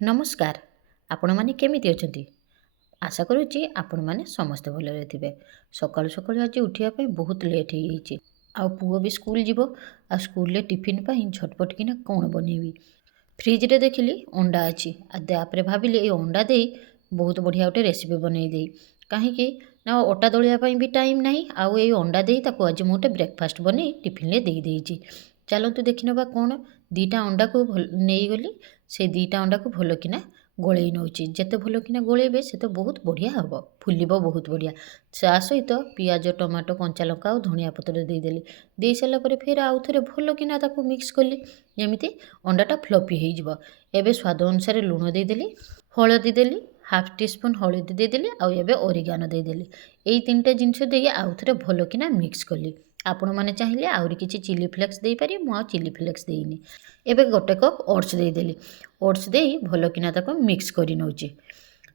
नमस्कार। आपण माने केमिति अछंती? आशा करूची आपण माने समस्त भलरे थिबे। सकाळु सकाळु आज उठिया पे बहुत लेट हो गई आ पुओ भी स्कूल जीवो आ स्कूल ले टिफिन पाई झटपट किना कौन बनेबी। फ्रिज रे देखिली अंडा अछि आ तापरे भाबिली ए अंडा देई बहुत बढ़िया गोटे रेसिपी बनई देई। काहेकि ना अटा दलिया पाई भी टाइम नाही आउ ए अंडा देई ताको आज मोटे ब्रेकफास्ट बने टिफिन ले देई देइची। चलतु देखिनबा कौन दीटा अंडा को नहीं गली से दीटा अंडा को भल किना गोलई नौची। जेते भल किना गोलेबे से तो बहुत बढ़िया हबो, फुलिबो बहुत बढ़िया। ता सहित पियाज टमाटो कंचा लंका और धनिया पत्र देदेली। दे सारा पर फिर आउ थे भल किना ताको मिक्स कली जमीती अंडाटा फ्लफी हो जिवो। एबे स्वाद अनुसार लुण देदेली, हलदी देली, हाफ टी स्पून हलदी देदेली आउ एबे ओरिगानो देदेली। एई तीनटा जिनिस देई आउ थे भल किना मिक्स कली। आपण माने चाहिए आउरी किछि चिली फ्लेक्स देई पारि, मु आ चिली फ्लेक्स देइनी। एबे गोटे कप ओट्स देदेली। ओट्स देई भल किना ताको मिक्स करि नौची।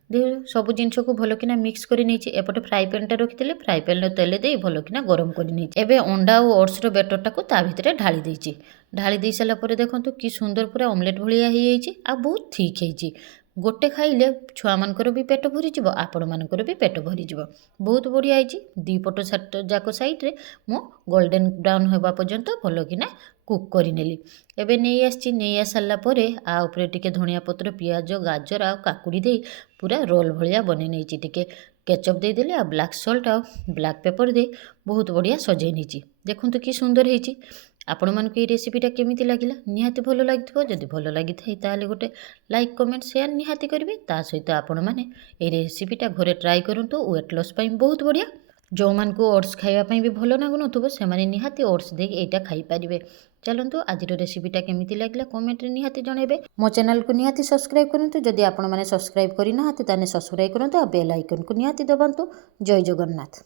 दे सब जिनिस को भल किना मिक्स करि नेछि। एपटे फ्राई पैन टा रखिदेले, फ्राई पैन रे तेल देई भल किना गरम करि नेछि। एबे अंडा और ओट्स रो बैटर टाको ता भितरे ढाली देछि। ढाली देई साला परे देखंतु कि सुंदर पूरा ऑमलेट भलिया हेइ जाइछि आ बहुत ठीक हेइछि। गोटे खाइले छुआ मानकर भी पेट भरी जिवो, आपण मानकर भी पेट भरी जिवो। बहुत बढ़िया हेइछि। दी पट जाको साइड रे मु गोल्डन ब्राउन होबा पर्यंत भल किना कुक करि नेली। एबे नेई आछि, नेई आसला परे आ ऊपर टिके धनिया पत्र, पियाज, गाजर आ काकुड़ी देई पूरा रोल भलिया बने नेछि। टिके केचप दे देली आ ब्लैक सॉल्ट आ ब्लैक पेपर दे बहुत बढ़िया सजै नेछि। देखंतु कि सुंदर हेइछि। आपण मानकु ए रेसिपीटा केमिति लागिला? निहाती भल लागिथिबो। जदि भल लागिथाइ ताले गोटे लाइक कमेंट शेयर निहाती करिवे। ता सहित आपण माने ए रेसिपीटा घरे ट्राई करंतु। वेट लॉस पाई बहुत बढ़िया। जो मानकु ओट्स खाइबा पाई भी भल नागुनथुबो से माने निहाती ओट्स दे एटा खाइ परिबे। चलंतु आजिर रेसिपीटा केमिति लागिला कमेंट रे निहाती जणेबे। मो चैनल को निहाती सब्सक्राइब करंतु। जदि आपण माने सब्सक्राइब करि नाहाती ताने सब्सक्राइब करंतु आ बेल आइकन को निहाती दबांतु। जय जगन्नाथ।